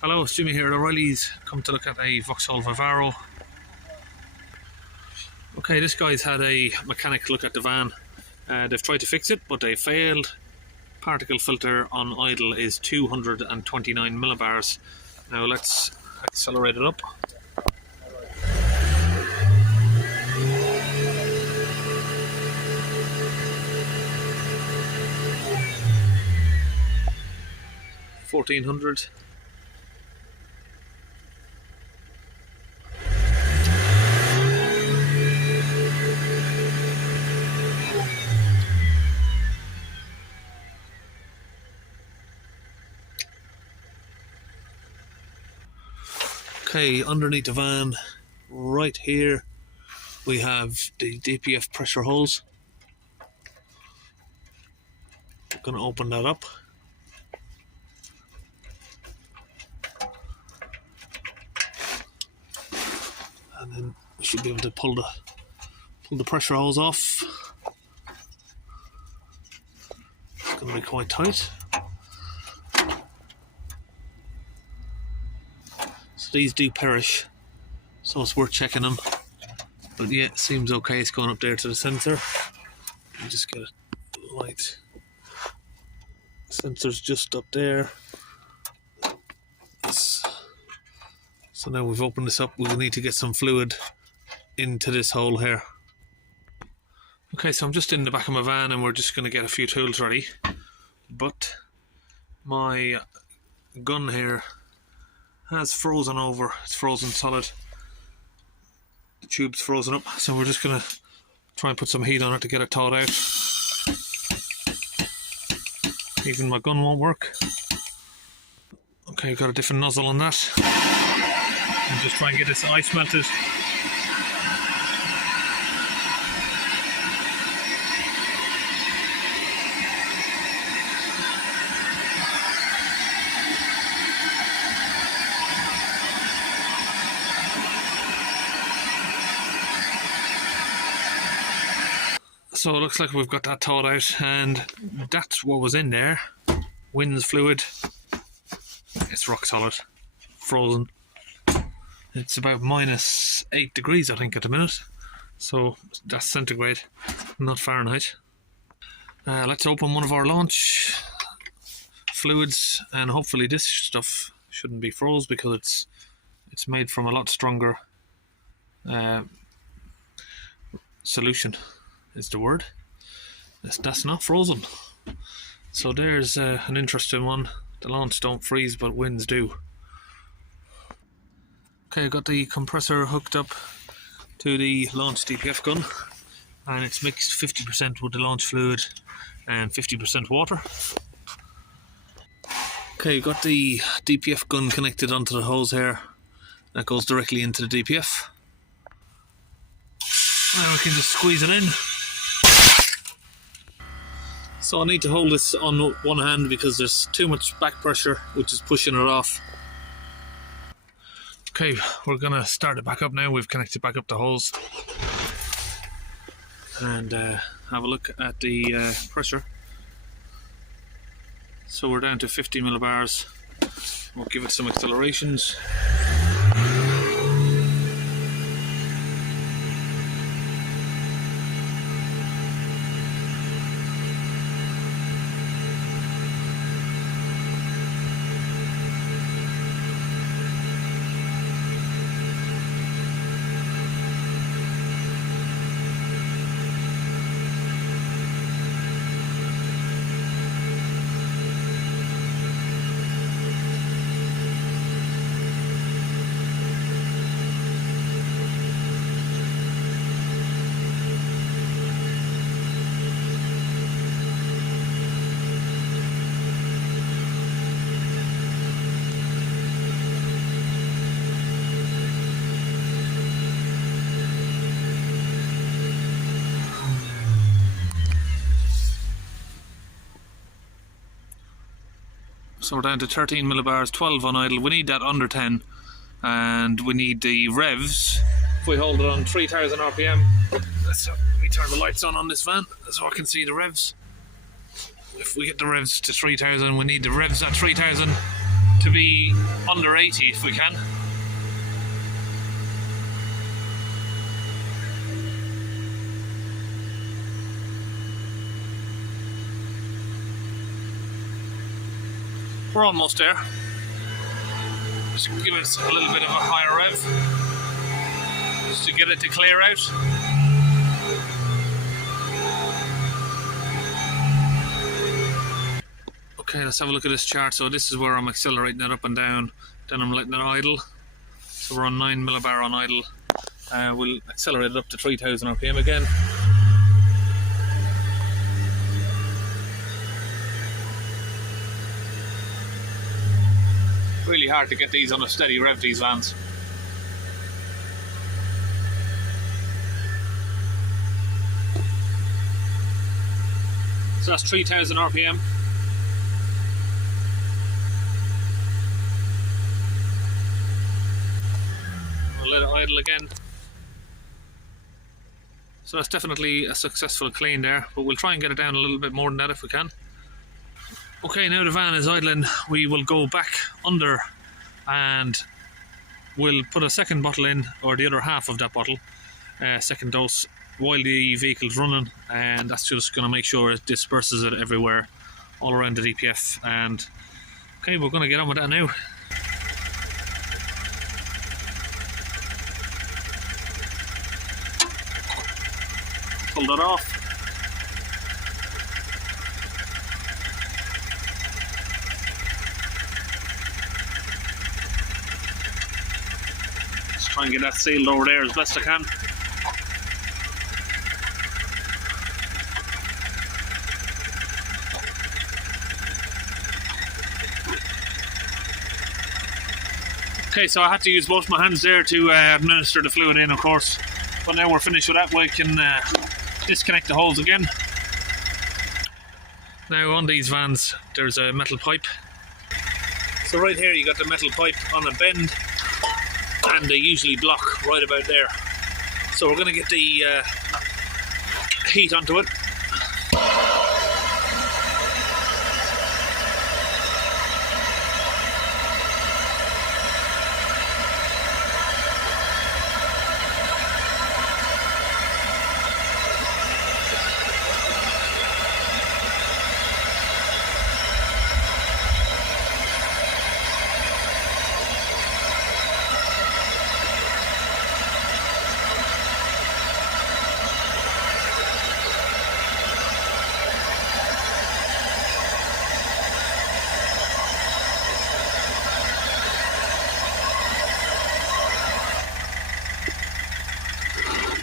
Hello, it's Jimmy here at O'Reilly's. Come to look at a Vauxhall Vivaro. Okay, this guy's had a mechanic look at the van. They've tried to fix it, but they failed. Particle filter on idle is 229 millibars. Now let's accelerate it up. $1,400. Okay, underneath the van, right here, we have the DPF pressure hose. I'm going to open that up. And then we should be able to pull the pressure hose off. It's going to be quite tight. So these do perish, so it's worth checking them. But yeah, it seems okay. It's going up there to the sensor. Let me just get it light. Sensor's just up there. So now we've opened this up, we'll need to get some fluid into this hole here. Okay, so I'm just in the back of my van and we're just going to get a few tools ready. But my gun here has frozen over. It's frozen solid. The tube's frozen up, so we're just going to try and put some heat on it to get it thawed out. Even my gun won't work. Okay, got a different nozzle on that. And just try and get this ice melted. So it looks like we've got that thawed out, and that's what was in there. Winds fluid. It's rock solid. Frozen. It's about -8 degrees, I think, at the minute. So that's centigrade, not Fahrenheit. Let's open one of our launch fluids, and hopefully this stuff shouldn't be froze because it's made from a lot stronger solution is the word. That's not frozen. So there's an interesting one. The launch don't freeze, but winds do. Okay, I've got the compressor hooked up to the launch DPF gun, and it's mixed 50% with the launch fluid and 50% water. Okay, got the DPF gun connected onto the hose here. That goes directly into the DPF. Now we can just squeeze it in. So I need to hold this on one hand because there's too much back pressure, which is pushing it off. Okay, we're going to start it back up now. We've connected back up the hose. And have a look at the pressure. So we're down to 50 millibars. We'll give it some accelerations. So we're down to 13 millibars, 12 on idle. We need that under 10, and we need the revs we hold it on 3000 RPM. Let me turn the lights on this van so I can see the revs. If we get the revs to 3000, we need the revs at 3000 to be under 80 if we can. We're almost there. Just give us a little bit of a higher rev, just to get it to clear out. Okay, let's have a look at this chart. So this is where I'm accelerating it up and down, then I'm letting it idle. So we're on 9 millibar on idle. We'll accelerate it up to 3000 RPM again. Really hard to get these on a steady rev, these vans. So that's 3000 RPM. We'll let it idle again. So that's definitely a successful clean there, but we'll try and get it down a little bit more than that if we can. Okay, now the van is idling, we will go back under and we'll put a second bottle in, or the other half of that bottle, second dose, while the vehicle's running, and that's just going to make sure it disperses it everywhere, all around the DPF. And okay, we're going to get on with that now. Pull that off. Try and get that sealed over there as best I can. Okay, so I had to use both my hands there to administer the fluid in, of course. But now we're finished with that, we can disconnect the hose again. Now on these vans, there's a metal pipe. So right here you got the metal pipe on a bend, and they usually block right about there. So we're going to get the heat onto it.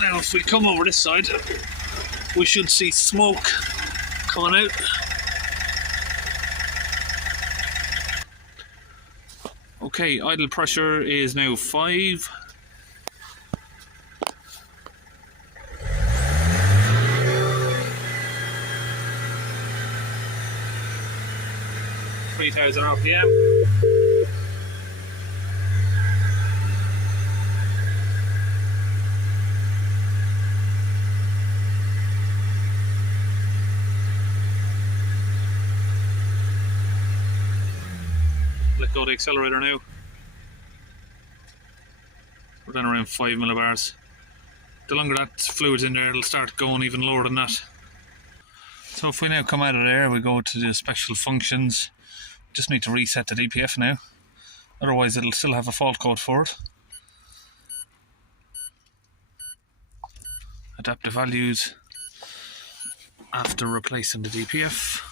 Now if we come over this side, we should see smoke coming out. Okay, idle pressure is now 5. RPM. Let go of the accelerator now. We're down around 5 millibars. The longer that fluid's in there, it'll start going even lower than that. So if we now come out of there, we go to the special functions. Just need to reset the DPF now. Otherwise it'll still have a fault code for it. Adapt the values after replacing the DPF.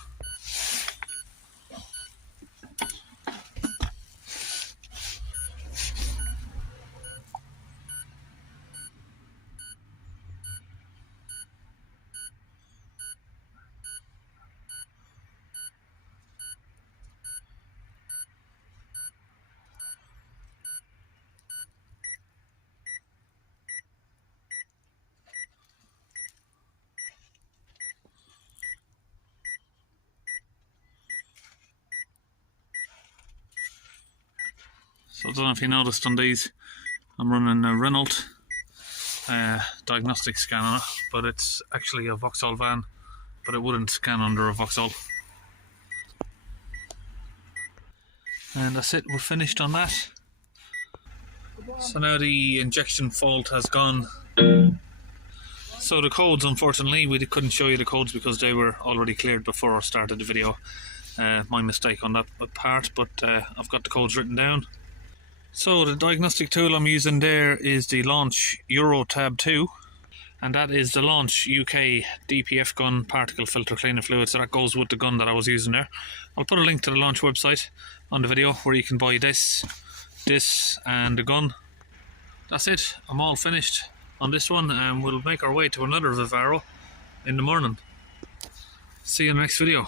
So I don't know if you noticed on these, I'm running a Renault diagnostic scan on it, but it's actually a Vauxhall van, but it wouldn't scan under a Vauxhall. And that's it, we're finished on that. So now the injection fault has gone. So the codes, unfortunately, we couldn't show you the codes because they were already cleared before I started the video. My mistake on that part, but I've got the codes written down. So the diagnostic tool I'm using there is the Launch Euro Tab 2, and that is the Launch UK DPF gun particle filter cleaning fluid, so that goes with the gun that I was using there. I'll put a link to the Launch website on the video where you can buy this and the gun. That's it, I'm all finished on this one, and we'll make our way to another Vivaro in the morning. See you in the next video.